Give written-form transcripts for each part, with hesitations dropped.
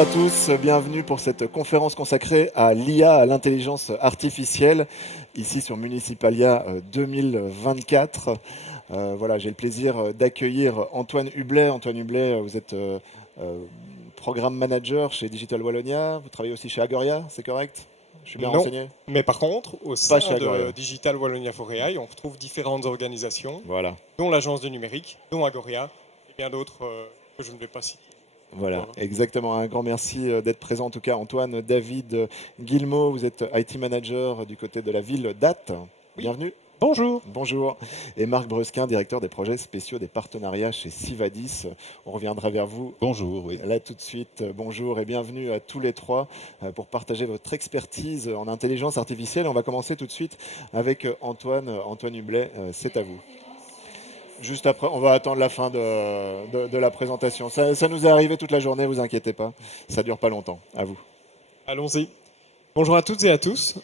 Bonjour à tous, bienvenue pour cette conférence consacrée à l'IA, à l'intelligence artificielle, ici sur Municipalia 2024. Voilà, j'ai le plaisir d'accueillir Antoine Hublet. Antoine Hublet, vous êtes programme manager chez Digital Wallonia, vous travaillez aussi chez Agoria, c'est correct? Je suis bien Non, renseigné? mais par contre, au Pas chez sein de Agoria. Digital Wallonia Foréailles, on retrouve différentes organisations, Voilà. dont l'agence du numérique, dont Agoria, et bien d'autres que je ne vais pas citer. Voilà, exactement. Un grand merci d'être présent. En tout cas, Antoine, David Guillemot, vous êtes IT manager du côté de la ville d'Ath. Oui, Bienvenue. bonjour. Bonjour. Et Marc Brusquin, directeur des projets spéciaux des partenariats chez Sivadis. On reviendra vers vous. Bonjour, oui. Là tout de suite, bonjour et bienvenue à tous les trois pour partager votre expertise en intelligence artificielle. On va commencer tout de suite avec Antoine Hublet, c'est à vous. Juste après, on va attendre la fin de la présentation. Ça nous est arrivé toute la journée, vous inquiétez pas. Ça dure pas longtemps. À vous. Allons-y. Bonjour à toutes et à tous.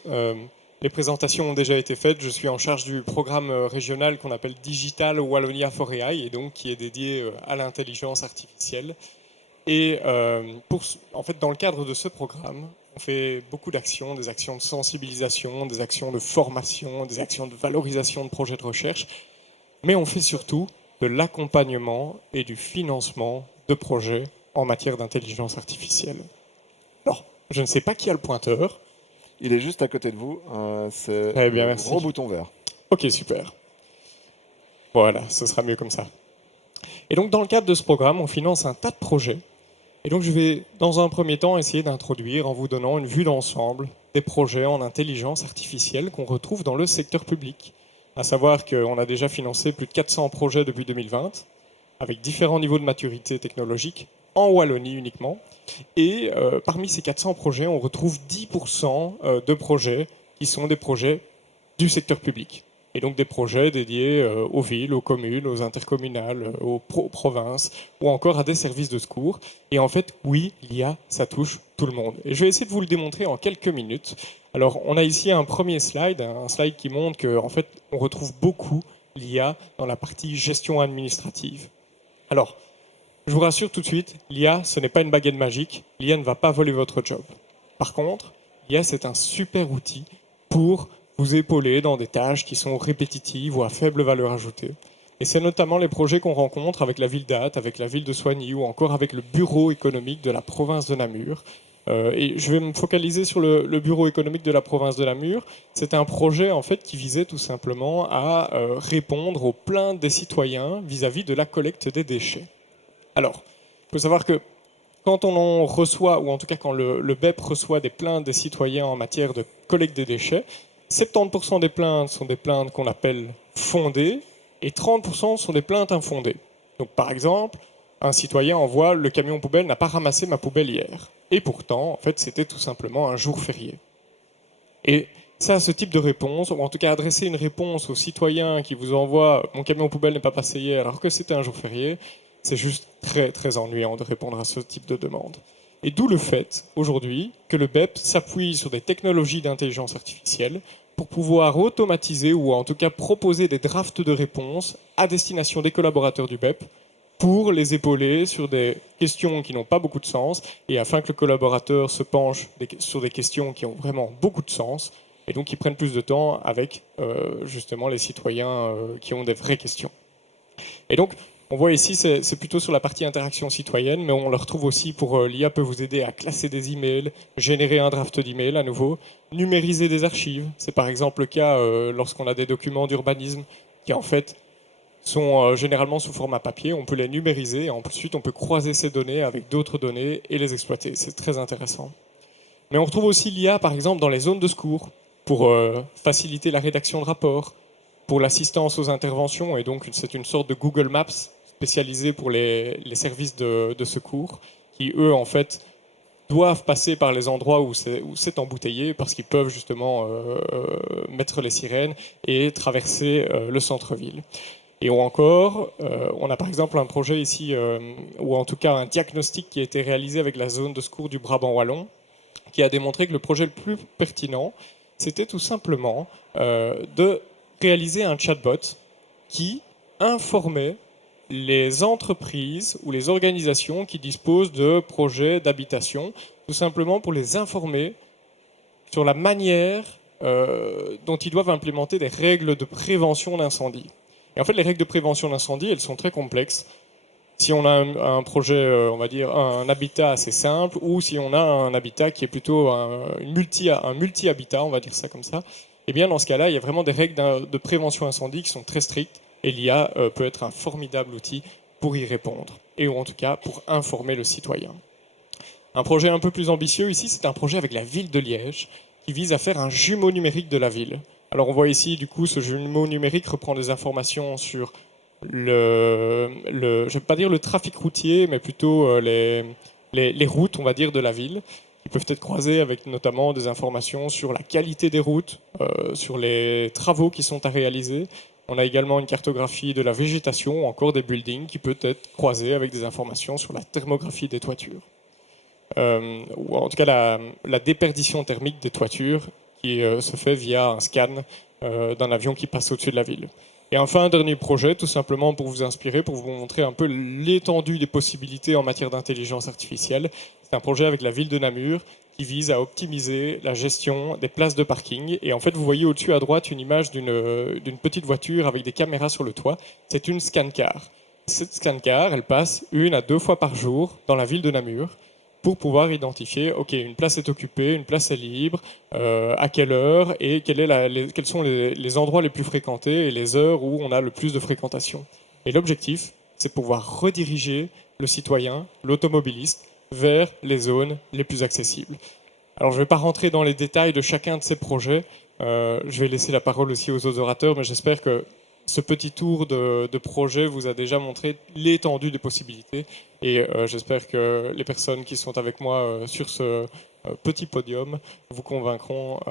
Les présentations ont déjà été faites. Je suis en charge du programme régional qu'on appelle Digital Wallonia Foréailles et donc qui est dédié à l'intelligence artificielle. Et en fait, dans le cadre de ce programme, on fait beaucoup d'actions, des actions de sensibilisation, des actions de formation, des actions de valorisation de projets de recherche. Mais on fait surtout de l'accompagnement et du financement de projets en matière d'intelligence artificielle. Alors, je ne sais pas qui a le pointeur. Il est juste à côté de vous. C'est Très bien, le merci. gros bouton vert. Ok, super. Voilà, ce sera mieux comme ça. Et donc, dans le cadre de ce programme, on finance un tas de projets. Et donc, je vais, dans un premier temps, essayer d'introduire en vous donnant une vue d'ensemble des projets en intelligence artificielle qu'on retrouve dans le secteur public. À savoir qu'on a déjà financé plus de 400 projets depuis 2020, avec différents niveaux de maturité technologique, en Wallonie uniquement. Et parmi ces 400 projets, on retrouve 10% de projets qui sont des projets du secteur public. Et donc des projets dédiés aux villes, aux communes, aux intercommunales, aux provinces, ou encore à des services de secours. Et en fait, oui, l'IA, ça touche tout le monde. Et je vais essayer de vous le démontrer en quelques minutes. Alors, on a ici un premier slide, un slide qui montre qu'en fait, on retrouve beaucoup l'IA dans la partie gestion administrative. Alors, je vous rassure tout de suite, l'IA, ce n'est pas une baguette magique. L'IA ne va pas voler votre job. Par contre, l'IA, c'est un super outil pour vous épauler dans des tâches qui sont répétitives ou à faible valeur ajoutée. Et c'est notamment les projets qu'on rencontre avec la ville d'Ath, avec la ville de Soigny ou encore avec le bureau économique de la province de Namur. Et je vais me focaliser sur le bureau économique de la province de Namur. C'est un projet en fait qui visait tout simplement à répondre aux plaintes des citoyens vis-à-vis de la collecte des déchets. Alors, il faut savoir que quand on reçoit, ou en tout cas quand le BEP reçoit des plaintes des citoyens en matière de collecte des déchets, 70% des plaintes sont des plaintes qu'on appelle fondées et 30% sont des plaintes infondées. Donc par exemple, un citoyen envoie « le camion poubelle n'a pas ramassé ma poubelle hier ». Et pourtant, en fait, c'était tout simplement un jour férié. Et ça, ce type de réponse, ou en tout cas adresser une réponse au citoyen qui vous envoie « mon camion poubelle n'est pas passé hier alors que c'était un jour férié », c'est juste très très ennuyant de répondre à ce type de demande. Et d'où le fait, aujourd'hui, que le BEP s'appuie sur des technologies d'intelligence artificielle pour pouvoir automatiser ou en tout cas proposer des drafts de réponses à destination des collaborateurs du BEP pour les épauler sur des questions qui n'ont pas beaucoup de sens et afin que le collaborateur se penche sur des questions qui ont vraiment beaucoup de sens et donc qui prennent plus de temps avec justement les citoyens qui ont des vraies questions. Et donc, on voit ici, c'est plutôt sur la partie interaction citoyenne, mais on le retrouve aussi pour l'IA peut vous aider à classer des emails, générer un draft d'email à nouveau, numériser des archives. C'est par exemple le cas lorsqu'on a des documents d'urbanisme qui en fait sont généralement sous format papier. On peut les numériser et ensuite on peut croiser ces données avec d'autres données et les exploiter. C'est très intéressant. Mais on retrouve aussi l'IA par exemple dans les zones de secours pour faciliter la rédaction de rapports, pour l'assistance aux interventions, et donc c'est une sorte de Google Maps spécialisé pour les services de secours, qui eux en fait doivent passer par les endroits où c'est embouteillé, parce qu'ils peuvent justement mettre les sirènes et traverser le centre-ville. Et ou encore, on a par exemple un projet ici, ou en tout cas un diagnostic qui a été réalisé avec la zone de secours du Brabant Wallon, qui a démontré que le projet le plus pertinent, c'était tout simplement de réaliser un chatbot qui informait les entreprises ou les organisations qui disposent de projets d'habitation, tout simplement pour les informer sur la manière dont ils doivent implémenter des règles de prévention d'incendie. Et en fait, les règles de prévention d'incendie, elles sont très complexes. Si on a un projet, on va dire, un habitat assez simple, ou si on a un habitat qui est plutôt un multi-habitat, on va dire ça comme ça, eh bien, dans ce cas-là, il y a vraiment des règles de prévention incendie qui sont très strictes, et l'IA peut être un formidable outil pour y répondre, et en tout cas pour informer le citoyen. Un projet un peu plus ambitieux ici, c'est un projet avec la ville de Liège, qui vise à faire un jumeau numérique de la ville. Alors on voit ici, du coup, ce jumeau numérique reprend des informations sur je ne vais pas dire le trafic routier, mais plutôt les routes, on va dire, de la ville, qui peuvent être croisées avec notamment des informations sur la qualité des routes, sur les travaux qui sont à réaliser. On a également une cartographie de la végétation, ou encore des buildings, qui peut être croisée avec des informations sur la thermographie des toitures. Ou en tout cas la déperdition thermique des toitures qui se fait via un scan d'un avion qui passe au-dessus de la ville. Et enfin, un dernier projet, tout simplement pour vous inspirer, pour vous montrer un peu l'étendue des possibilités en matière d'intelligence artificielle. C'est un projet avec la ville de Namur qui vise à optimiser la gestion des places de parking. Et en fait, vous voyez au-dessus à droite une image d'une petite voiture avec des caméras sur le toit. C'est une scan-car. Cette scan-car, elle passe 1 à 2 fois par jour dans la ville de Namur, pour pouvoir identifier, ok, une place est occupée, une place est libre, à quelle heure et quels sont les endroits les plus fréquentés et les heures où on a le plus de fréquentation. Et l'objectif, c'est pouvoir rediriger le citoyen, l'automobiliste, vers les zones les plus accessibles. Alors je ne vais pas rentrer dans les détails de chacun de ces projets, je vais laisser la parole aussi aux autres orateurs, mais j'espère que ce petit tour de projet vous a déjà montré l'étendue des possibilités et j'espère que les personnes qui sont avec moi sur ce petit podium vous convaincront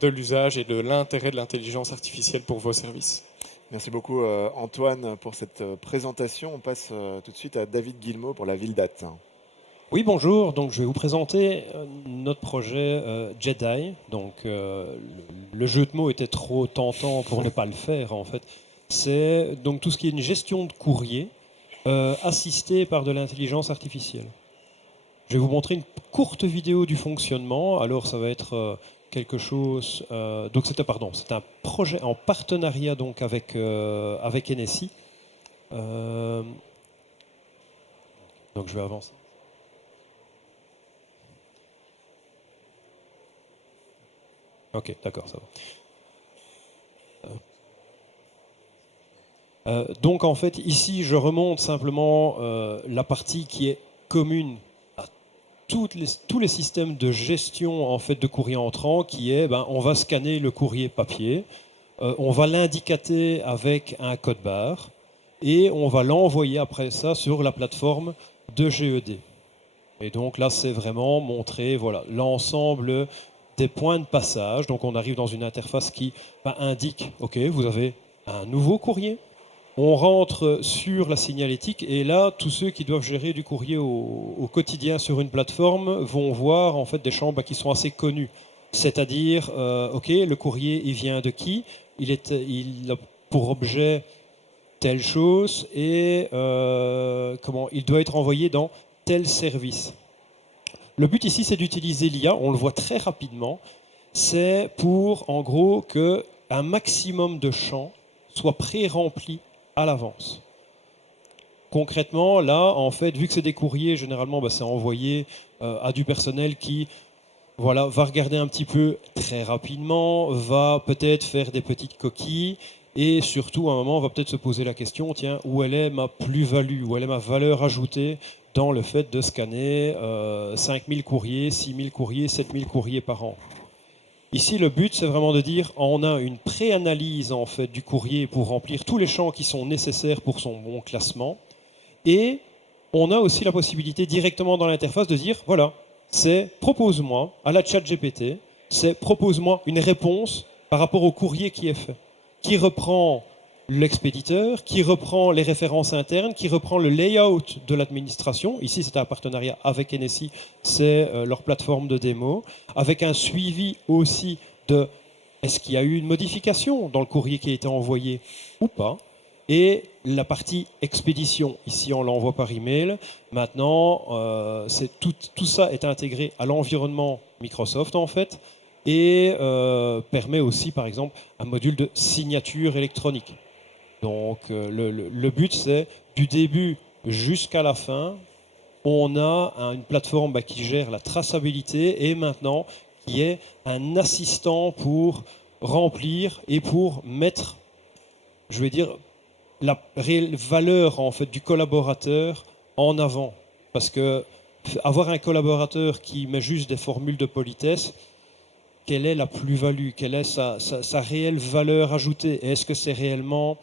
de l'usage et de l'intérêt de l'intelligence artificielle pour vos services. Merci beaucoup Antoine pour cette présentation. On passe tout de suite à David Guillemot pour la ville d'Ath. Oui, bonjour. Donc, je vais vous présenter notre projet Jedi. Donc, le jeu de mots était trop tentant pour ne pas le faire, en fait. C'est donc tout ce qui est une gestion de courrier assistée par de l'intelligence artificielle. Je vais vous montrer une courte vidéo du fonctionnement. Alors, ça va être quelque chose. Donc, c'est un projet en partenariat donc avec NSI. Donc, je vais avancer. Ok, d'accord, ça va. Donc en fait, ici, je remonte simplement la partie qui est commune à tous les systèmes de gestion en fait de courrier entrant, qui est, on va scanner le courrier papier, on va l'indicater avec un code barre et on va l'envoyer après ça sur la plateforme de GED. Et donc là, c'est vraiment montrer voilà, l'ensemble des points de passage. Donc on arrive dans une interface qui indique, ok, vous avez un nouveau courrier. On rentre sur la signalétique et là, tous ceux qui doivent gérer du courrier au quotidien sur une plateforme vont voir en fait des champs qui sont assez connus. C'est-à-dire, ok, le courrier, il vient de qui ? Il a pour objet telle chose et il doit être envoyé dans tel service. Le but ici, c'est d'utiliser l'IA, on le voit très rapidement, c'est pour, en gros, qu'un maximum de champs soit pré-remplis à l'avance. Concrètement, là, en fait, vu que c'est des courriers, généralement, c'est envoyé à du personnel qui va regarder un petit peu très rapidement, va peut-être faire des petites coquilles, et surtout, à un moment, on va peut-être se poser la question, tiens, où elle est ma plus-value, où elle est ma valeur ajoutée dans le fait de scanner 5000 courriers, 6000 courriers, 7000 courriers par an. Ici, le but, c'est vraiment de dire, on a une pré-analyse en fait, du courrier pour remplir tous les champs qui sont nécessaires pour son bon classement. Et on a aussi la possibilité directement dans l'interface de dire, voilà, c'est propose-moi à la chat GPT, c'est propose-moi une réponse par rapport au courrier qui est fait, qui reprend l'expéditeur, qui reprend les références internes, qui reprend le layout de l'administration. Ici, c'est un partenariat avec NSI, c'est leur plateforme de démo, avec un suivi aussi de est-ce qu'il y a eu une modification dans le courrier qui a été envoyé ou pas. et la partie expédition. Ici, on l'envoie par email. Maintenant, tout ça est intégré à l'environnement Microsoft, en fait, et permet aussi, par exemple, un module de signature électronique. Donc, le but, c'est du début jusqu'à la fin, on a une plateforme qui gère la traçabilité et maintenant qui est un assistant pour remplir et pour mettre, je vais dire, la réelle valeur en fait du collaborateur en avant. Parce que avoir un collaborateur qui met juste des formules de politesse, quelle est la plus-value? Quelle est sa réelle valeur ajoutée? Et est-ce que c'est réellement,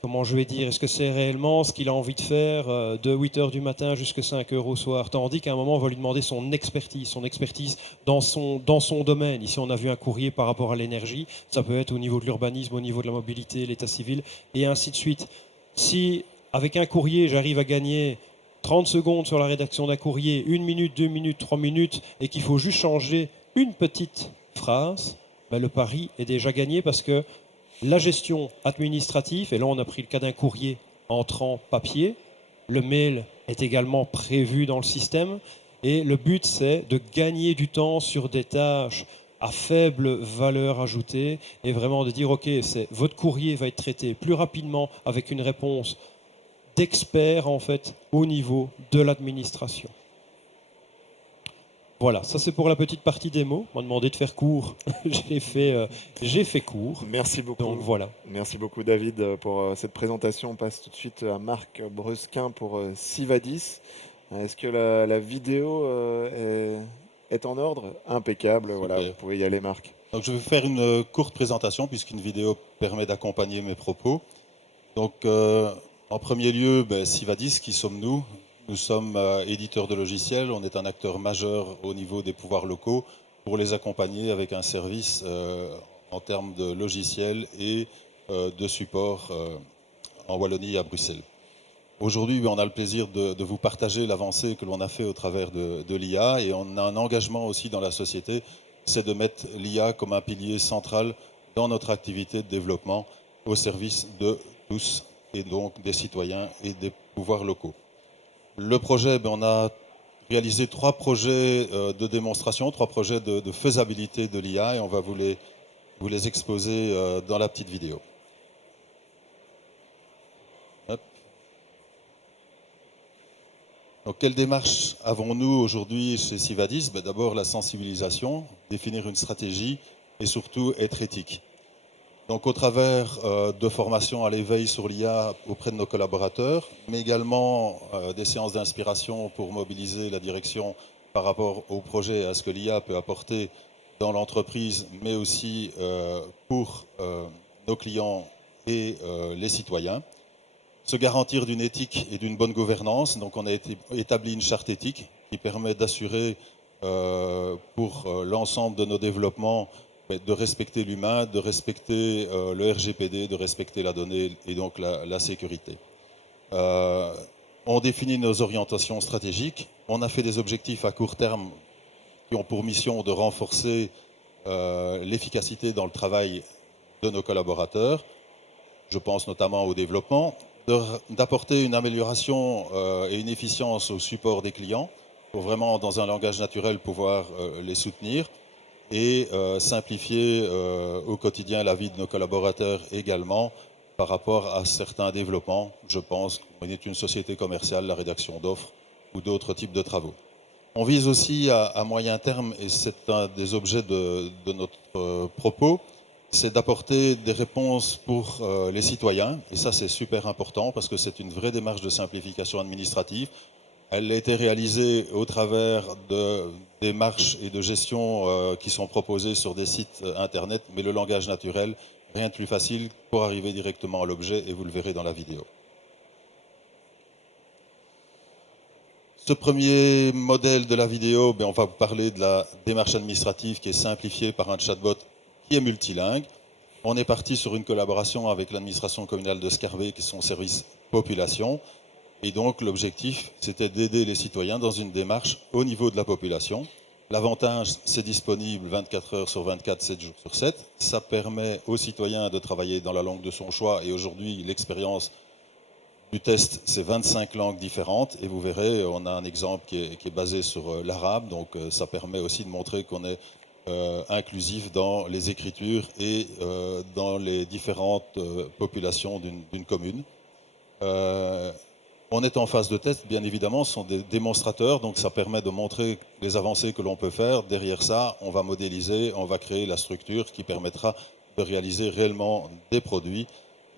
comment je vais dire, est-ce que c'est réellement ce qu'il a envie de faire de 8h du matin jusqu'à 5h au soir? Tandis qu'à un moment, on va lui demander son expertise dans son domaine. Ici, on a vu un courrier par rapport à l'énergie. Ça peut être au niveau de l'urbanisme, au niveau de la mobilité, l'état civil, et ainsi de suite. Si, avec un courrier, j'arrive à gagner 30 secondes sur la rédaction d'un courrier, 1 minute, 2 minutes, 3 minutes, et qu'il faut juste changer une petite phrase, le pari est déjà gagné parce que la gestion administrative, et là on a pris le cas d'un courrier entrant papier, le mail est également prévu dans le système, et le but c'est de gagner du temps sur des tâches à faible valeur ajoutée, et vraiment de dire ok, votre courrier va être traité plus rapidement avec une réponse d'expert en fait au niveau de l'administration. Voilà, ça c'est pour la petite partie démo. On m'a demandé de faire court. J'ai fait court. Merci beaucoup. Donc voilà. Merci beaucoup David pour cette présentation. On passe tout de suite à Marc Brusquin pour Sivadis. Est-ce que la vidéo est en ordre? Impeccable. Voilà, vous pouvez y aller Marc. Donc je vais faire une courte présentation puisqu'une vidéo permet d'accompagner mes propos. Donc en premier lieu, Sivadis, qui sommes-nous? Nous sommes éditeurs de logiciels, on est un acteur majeur au niveau des pouvoirs locaux pour les accompagner avec un service en termes de logiciels et de support en Wallonie et à Bruxelles. Aujourd'hui, on a le plaisir de vous partager l'avancée que l'on a fait au travers de l'IA et on a un engagement aussi dans la société, c'est de mettre l'IA comme un pilier central dans notre activité de développement au service de tous et donc des citoyens et des pouvoirs locaux. Le projet, on a réalisé 3 projets de démonstration, 3 projets de faisabilité de l'IA et on va vous les exposer dans la petite vidéo. Hop. Donc, quelle démarche avons-nous aujourd'hui chez Sivadis? D'abord, la sensibilisation, définir une stratégie et surtout être éthique. Donc au travers de formations à l'éveil sur l'IA auprès de nos collaborateurs, mais également des séances d'inspiration pour mobiliser la direction par rapport au projet et à ce que l'IA peut apporter dans l'entreprise, mais aussi pour nos clients et les citoyens. Se garantir d'une éthique et d'une bonne gouvernance. Donc on a établi une charte éthique qui permet d'assurer pour l'ensemble de nos développements de respecter l'humain, de respecter le RGPD, de respecter la donnée et donc la sécurité. On définit nos orientations stratégiques. On a fait des objectifs à court terme qui ont pour mission de renforcer l'efficacité dans le travail de nos collaborateurs. Je pense notamment au développement, d'apporter une amélioration et une efficience au support des clients pour vraiment, dans un langage naturel, pouvoir les soutenir et simplifier au quotidien la vie de nos collaborateurs également par rapport à certains développements. Je pense qu'on est une société commerciale, la rédaction d'offres ou d'autres types de travaux. On vise aussi à moyen terme, et c'est un des objets de notre propos, c'est d'apporter des réponses pour les citoyens. Et ça, c'est super important parce que c'est une vraie démarche de simplification administrative. Elle a été réalisée au travers de démarches et de gestion qui sont proposées sur des sites Internet, mais le langage naturel, rien de plus facile pour arriver directement à l'objet, et vous le verrez dans la vidéo. Ce premier modèle de la vidéo, on va vous parler de la démarche administrative qui est simplifiée par un chatbot qui est multilingue. On est parti sur une collaboration avec l'administration communale de Scarbeck qui est son service population. Et donc l'objectif, c'était d'aider les citoyens dans une démarche au niveau de la population. L'avantage, c'est disponible 24 heures sur 24, 7 jours sur 7. Ça permet aux citoyens de travailler dans la langue de son choix. Et aujourd'hui, l'expérience du test, c'est 25 langues différentes. Et vous verrez, on a un exemple qui est basé sur l'arabe. Donc ça permet aussi de montrer qu'on est inclusif dans les écritures et dans les différentes populations d'une commune. On est en phase de test, bien évidemment, ce sont des démonstrateurs, donc ça permet de montrer les avancées que l'on peut faire. Derrière ça, on va modéliser, on va créer la structure qui permettra de réaliser réellement des produits.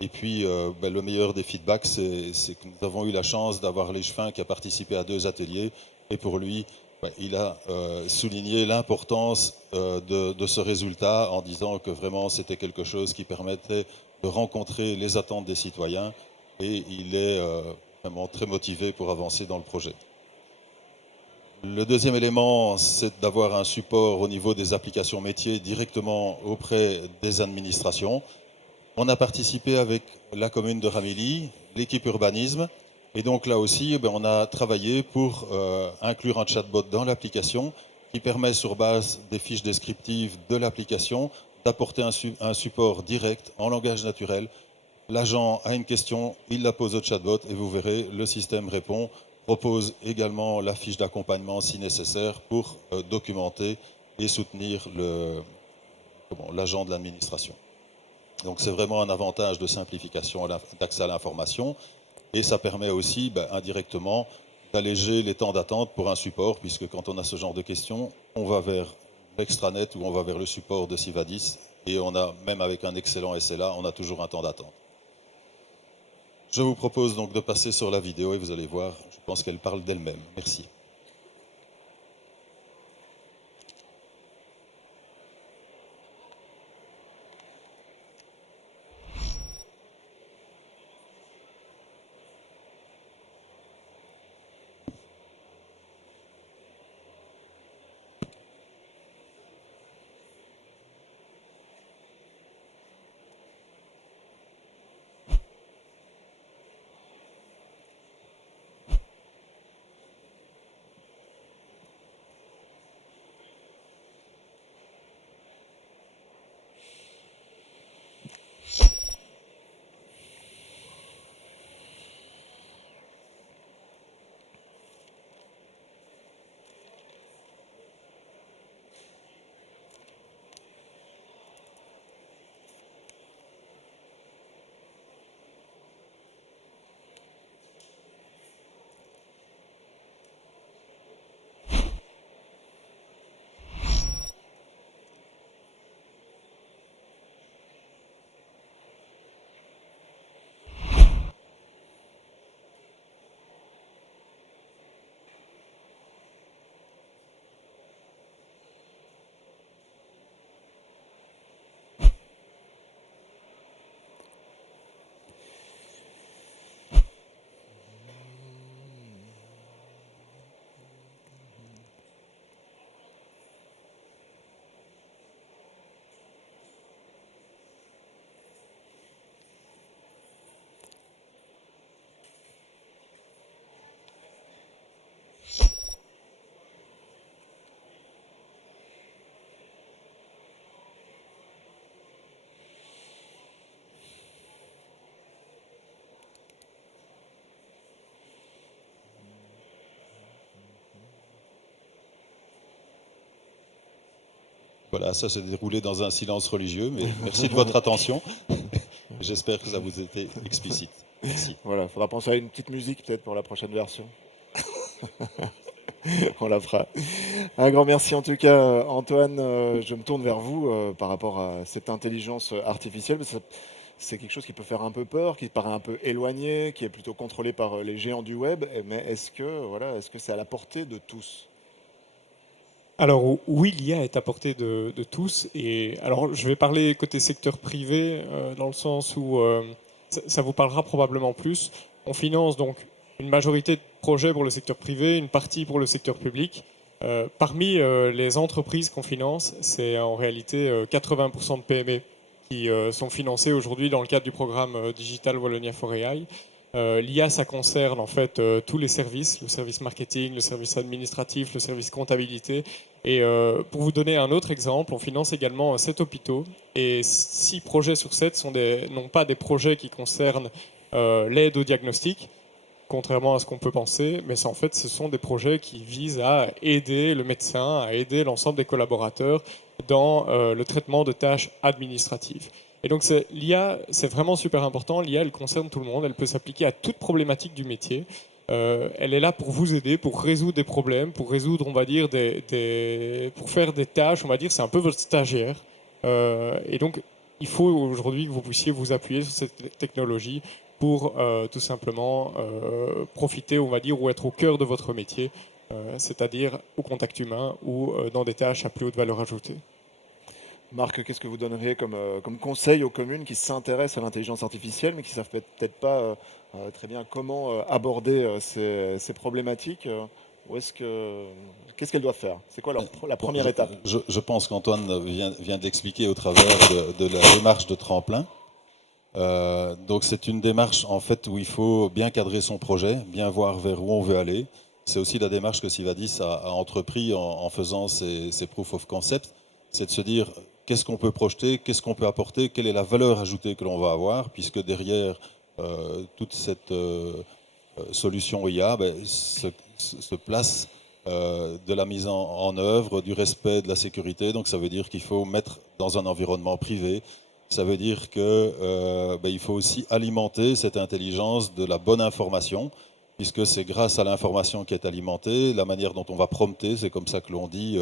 Et puis, le meilleur des feedbacks, c'est que nous avons eu la chance d'avoir l'Échevin qui a participé à 2 ateliers. Et pour lui, il a souligné l'importance de ce résultat en disant que vraiment c'était quelque chose qui permettait de rencontrer les attentes des citoyens. Et il est vraiment très motivé pour avancer dans le projet. Le deuxième élément, c'est d'avoir un support au niveau des applications métiers directement auprès des administrations. On a participé avec la commune de Ramilly, l'équipe urbanisme, et donc là aussi, on a travaillé pour inclure un chatbot dans l'application qui permet, sur base des fiches descriptives de l'application, d'apporter un support direct en langage naturel. L'agent a une question, il la pose au chatbot et vous verrez, le système répond, propose également la fiche d'accompagnement si nécessaire pour documenter et soutenir l'agent de l'administration. Donc c'est vraiment un avantage de simplification d'accès à l'information et ça permet aussi indirectement d'alléger les temps d'attente pour un support, puisque quand on a ce genre de questions, on va vers l'extranet ou on va vers le support de Sivadis et on a, même avec un excellent SLA, on a toujours un temps d'attente. Je vous propose donc de passer sur la vidéo et vous allez voir, je pense qu'elle parle d'elle-même. Merci. Voilà, ça s'est déroulé dans un silence religieux, mais merci de votre attention. J'espère que ça vous a été explicite. Merci. Voilà, il faudra penser à une petite musique peut-être pour la prochaine version. On la fera. Un grand merci en tout cas, Antoine. Je me tourne vers vous par rapport à cette intelligence artificielle. C'est quelque chose qui peut faire un peu peur, qui paraît un peu éloigné, qui est plutôt contrôlé par les géants du web. Mais est-ce que c'est à la portée de tous ? Alors oui, l'IA est à portée de tous. Et alors je vais parler côté secteur privé, dans le sens où ça vous parlera probablement plus. On finance donc une majorité de projets pour le secteur privé, une partie pour le secteur public. Parmi les entreprises qu'on finance, c'est en réalité 80% de PME qui sont financées aujourd'hui dans le cadre du programme Digital Wallonia for AI. L'IA, ça concerne en fait tous les services, le service marketing, le service administratif, le service comptabilité. Et pour vous donner un autre exemple, on finance également 7 hôpitaux et 6 projets sur 7 n'ont pas des projets qui concernent l'aide au diagnostic, contrairement à ce qu'on peut penser, mais en fait, ce sont des projets qui visent à aider le médecin, à aider l'ensemble des collaborateurs dans le traitement de tâches administratives. Et donc l'IA, c'est vraiment super important. L'IA, elle concerne tout le monde. Elle peut s'appliquer à toute problématique du métier. Elle est là pour vous aider, pour résoudre des problèmes, pour résoudre, on va dire, pour faire des tâches. On va dire, c'est un peu votre stagiaire. Et donc, il faut aujourd'hui que vous puissiez vous appuyer sur cette technologie pour tout simplement profiter, on va dire, ou être au cœur de votre métier, c'est-à-dire au contact humain ou dans des tâches à plus haute valeur ajoutée. Marc, qu'est-ce que vous donneriez comme conseil aux communes qui s'intéressent à l'intelligence artificielle, mais qui ne savent peut-être pas très bien comment aborder ces problématiques qu'est-ce qu'elles doivent faire? C'est quoi la première étape? Je pense qu'Antoine vient d'expliquer au travers de la démarche de tremplin. Donc c'est une démarche en fait où il faut bien cadrer son projet, bien voir vers où on veut aller. C'est aussi la démarche que Sivadis a entrepris en faisant ses proof of concept, c'est de se dire qu'est-ce qu'on peut projeter, qu'est-ce qu'on peut apporter, quelle est la valeur ajoutée que l'on va avoir, puisque derrière toute cette solution IA se place de la mise en œuvre, du respect de la sécurité. Donc ça veut dire qu'il faut mettre dans un environnement privé. Ça veut dire qu'il faut aussi alimenter cette intelligence de la bonne information, puisque c'est grâce à l'information qui est alimentée, la manière dont on va prompter, c'est comme ça que l'on dit,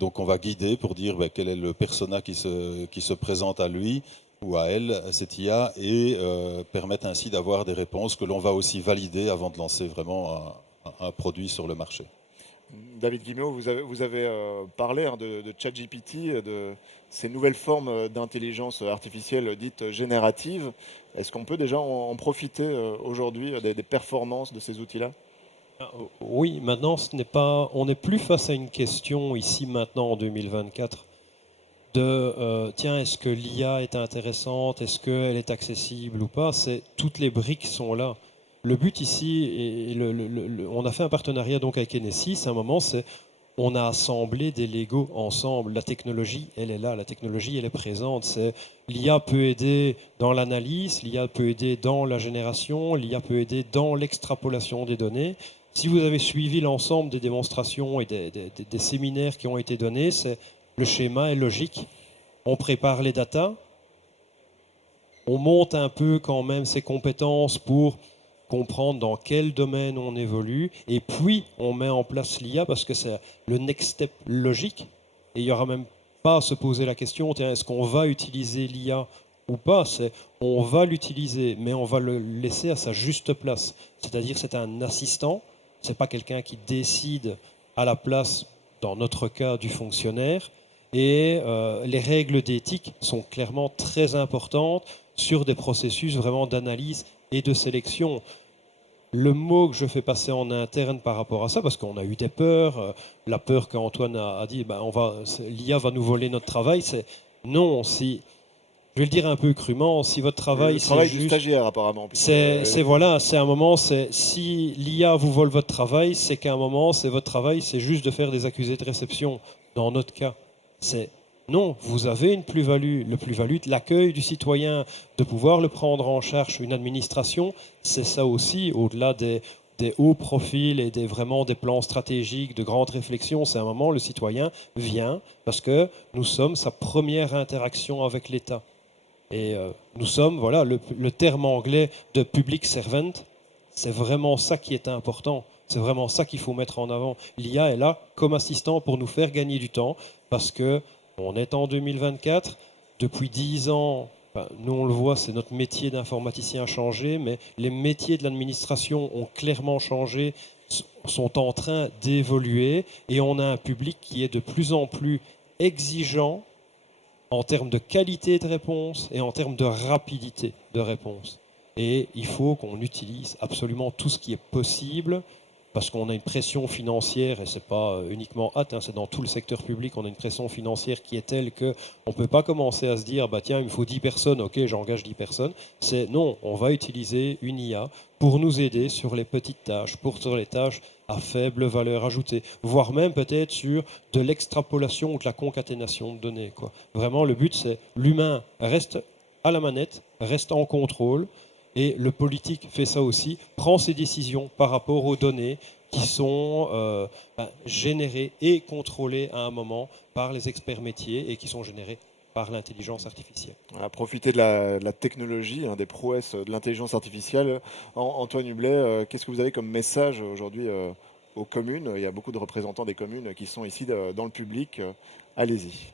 donc on va guider pour dire quel est le persona qui se présente à lui ou à elle, cette IA, et permettre ainsi d'avoir des réponses que l'on va aussi valider avant de lancer vraiment un produit sur le marché. David Guimot, vous avez parlé de ChatGPT, de ces nouvelles formes d'intelligence artificielle dites génératives. Est-ce qu'on peut déjà en profiter aujourd'hui des performances de ces outils-là? Oui, maintenant, on n'est plus face à une question ici maintenant en 2024 tiens, est-ce que l'IA est intéressante, est-ce qu'elle est accessible ou pas? Toutes les briques sont là. Le but ici, on a fait un partenariat donc avec Enesis, à un moment, on a assemblé des Lego ensemble. La technologie, elle est là, la technologie, elle est présente. L'IA peut aider dans l'analyse, l'IA peut aider dans la génération, l'IA peut aider dans l'extrapolation des données. Si vous avez suivi l'ensemble des démonstrations et des séminaires qui ont été donnés, le schéma est logique. On prépare les datas, on monte un peu quand même ses compétences pour comprendre dans quel domaine on évolue, et puis on met en place l'IA parce que c'est le next step logique, et il n'y aura même pas à se poser la question, est-ce qu'on va utiliser l'IA ou pas? On va l'utiliser, mais on va le laisser à sa juste place. C'est-à-dire c'est un assistant, c'est pas quelqu'un qui décide à la place, dans notre cas, du fonctionnaire, et les règles d'éthique sont clairement très importantes sur des processus vraiment d'analyse et de sélection. Le mot que je fais passer en interne par rapport à ça, parce qu'on a eu des peurs, la peur qu'Antoine a dit, l'IA va nous voler notre travail, c'est non, je vais le dire un peu crûment, si votre travail... Le travail du stagiaire apparemment. C'est un moment, si l'IA vous vole votre travail, c'est qu'à un moment, c'est votre travail, c'est juste de faire des accusés de réception, dans notre cas. Non, vous avez une plus-value. Le plus-value de l'accueil du citoyen, de pouvoir le prendre en charge, une administration, c'est ça aussi, au-delà des hauts profils et vraiment des plans stratégiques, de grandes réflexions. C'est un moment, le citoyen vient parce que nous sommes sa première interaction avec l'État. Et nous sommes, voilà, le terme anglais de public servant, c'est vraiment ça qui est important. C'est vraiment ça qu'il faut mettre en avant. L'IA est là comme assistant pour nous faire gagner du temps parce que on est en 2024. Depuis 10 ans, nous on le voit, c'est notre métier d'informaticien a changé, mais les métiers de l'administration ont clairement changé, sont en train d'évoluer et on a un public qui est de plus en plus exigeant en termes de qualité de réponse et en termes de rapidité de réponse. Et il faut qu'on utilise absolument tout ce qui est possible parce qu'on a une pression financière, et ce n'est pas uniquement hâte, c'est dans tout le secteur public, on a une pression financière qui est telle qu'on ne peut pas commencer à se dire, bah, tiens, il me faut 10 personnes, ok, j'engage 10 personnes. C'est non, on va utiliser une IA pour nous aider sur les petites tâches, sur les tâches à faible valeur ajoutée, voire même peut-être sur de l'extrapolation ou de la concaténation de données, quoi. Vraiment, le but, c'est l'humain reste à la manette, reste en contrôle, et le politique fait ça aussi, prend ses décisions par rapport aux données qui sont générées et contrôlées à un moment par les experts métiers et qui sont générées par l'intelligence artificielle. Voilà, profiter de la technologie, des prouesses de l'intelligence artificielle. Antoine Hublet, qu'est-ce que vous avez comme message aujourd'hui aux communes? Il y a beaucoup de représentants des communes qui sont ici dans le public. Allez-y.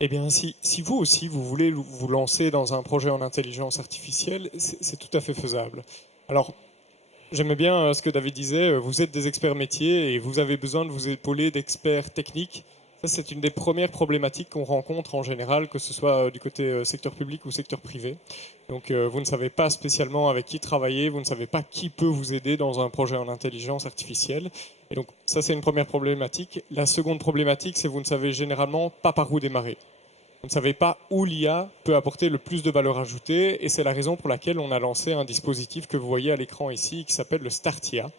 Eh bien, si vous aussi, vous voulez vous lancer dans un projet en intelligence artificielle, c'est tout à fait faisable. Alors, j'aimais bien ce que David disait, vous êtes des experts métiers et vous avez besoin de vous épauler d'experts techniques. Ça, c'est une des premières problématiques qu'on rencontre en général, que ce soit du côté secteur public ou secteur privé. Donc, vous ne savez pas spécialement avec qui travailler, vous ne savez pas qui peut vous aider dans un projet en intelligence artificielle. Et donc, ça, c'est une première problématique. La seconde problématique, c'est que vous ne savez généralement pas par où démarrer. Vous ne savez pas où l'IA peut apporter le plus de valeur ajoutée, et c'est la raison pour laquelle on a lancé un dispositif que vous voyez à l'écran ici, qui s'appelle le Startia.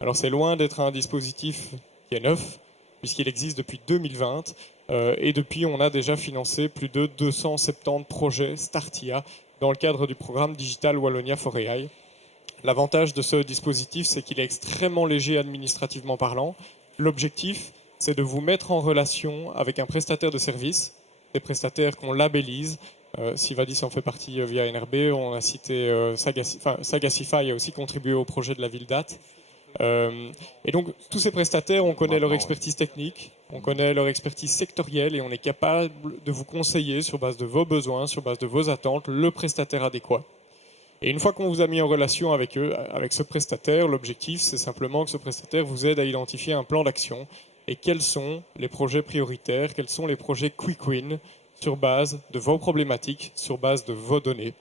Alors, c'est loin d'être un dispositif qui est neuf, puisqu'il existe depuis 2020, et depuis, on a déjà financé plus de 270 projets Startia dans le cadre du programme Digital Wallonia for AI. L'avantage de ce dispositif, c'est qu'il est extrêmement léger administrativement parlant. L'objectif, c'est de vous mettre en relation avec un prestataire de service, des prestataires qu'on labellise. Sivadis en fait partie via NRB. On a cité Sagacify a aussi contribué au projet de la ville date. Et donc, tous ces prestataires, on connaît leur expertise technique, on connaît leur expertise sectorielle et on est capable de vous conseiller sur base de vos besoins, sur base de vos attentes, le prestataire adéquat. Et une fois qu'on vous a mis en relation avec eux, avec ce prestataire, l'objectif, c'est simplement que ce prestataire vous aide à identifier un plan d'action et quels sont les projets prioritaires, quels sont les projets quick win sur base de vos problématiques, sur base de vos données.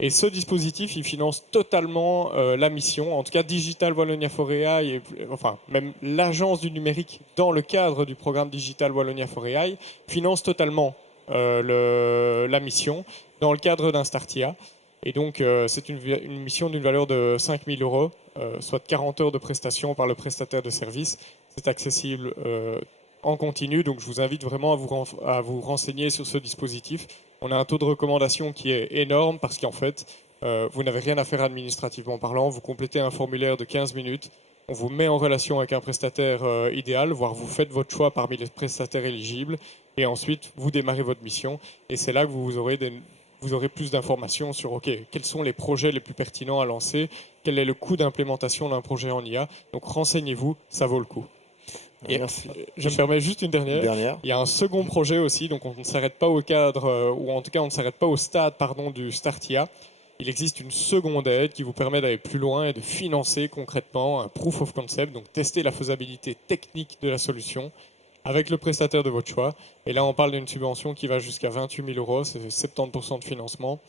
Et ce dispositif, il finance totalement la mission, en tout cas Digital Wallonia for AI, et, enfin même l'agence du numérique dans le cadre du programme Digital Wallonia for AI, finance totalement la mission dans le cadre d'un Startia. Et donc, c'est une mission d'une valeur de 5 000 €, soit 40 heures de prestation par le prestataire de service. C'est accessible en continu, donc je vous invite vraiment à vous renseigner sur ce dispositif. On a un taux de recommandation qui est énorme parce qu'en fait, vous n'avez rien à faire administrativement parlant. Vous complétez un formulaire de 15 minutes. On vous met en relation avec un prestataire idéal, voire vous faites votre choix parmi les prestataires éligibles. Et ensuite, vous démarrez votre mission. Et c'est là que vous aurez plus d'informations sur quels sont les projets les plus pertinents à lancer, quel est le coût d'implémentation d'un projet en IA. Donc renseignez-vous, ça vaut le coup. Et Merci. je me permets juste une dernière. Il y a un second projet aussi, donc on ne s'arrête pas au cadre, ou en tout cas on ne s'arrête pas au stade du Startia. Il existe une seconde aide qui vous permet d'aller plus loin et de financer concrètement un proof of concept, donc tester la faisabilité technique de la solution avec le prestataire de votre choix. Et là, on parle d'une subvention qui va jusqu'à 28 000 €, c'est 70% de financement.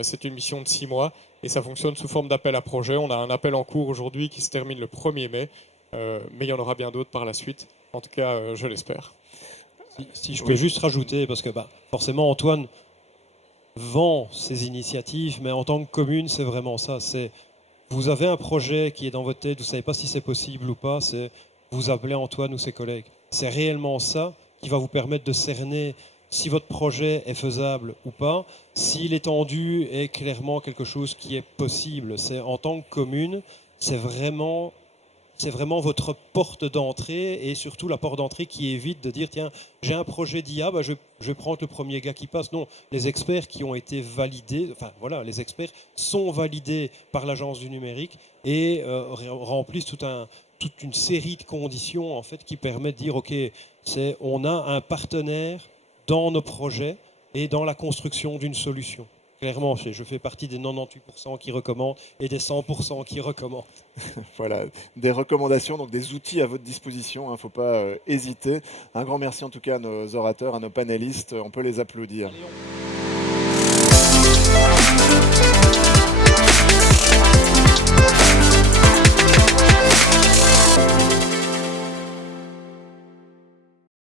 C'est une mission de 6 mois et ça fonctionne sous forme d'appel à projet. On a un appel en cours aujourd'hui qui se termine le 1er mai, mais il y en aura bien d'autres par la suite. En tout cas, je l'espère. Si je peux juste rajouter, parce que forcément Antoine vend ses initiatives, mais en tant que commune, c'est vraiment ça. Vous avez un projet qui est dans votre tête, vous ne savez pas si c'est possible ou pas, c'est vous appelez Antoine ou ses collègues. C'est réellement ça qui va vous permettre de cerner si votre projet est faisable ou pas, si l'étendue est clairement quelque chose qui est possible. C'est en tant que commune, c'est vraiment votre porte d'entrée et surtout la porte d'entrée qui évite de dire tiens, j'ai un projet d'IA, je vais prendre le premier gars qui passe. Non, les experts qui ont été validés, les experts sont validés par l'agence du numérique et remplissent toute une série de conditions en fait qui permettent de dire ok, on a un partenaire dans nos projets et dans la construction d'une solution. Clairement, je fais partie des 98% qui recommandent et des 100% qui recommandent. Voilà, des recommandations, donc des outils à votre disposition, il ne faut pas hésiter. Un grand merci en tout cas à nos orateurs, à nos panélistes, on peut les applaudir.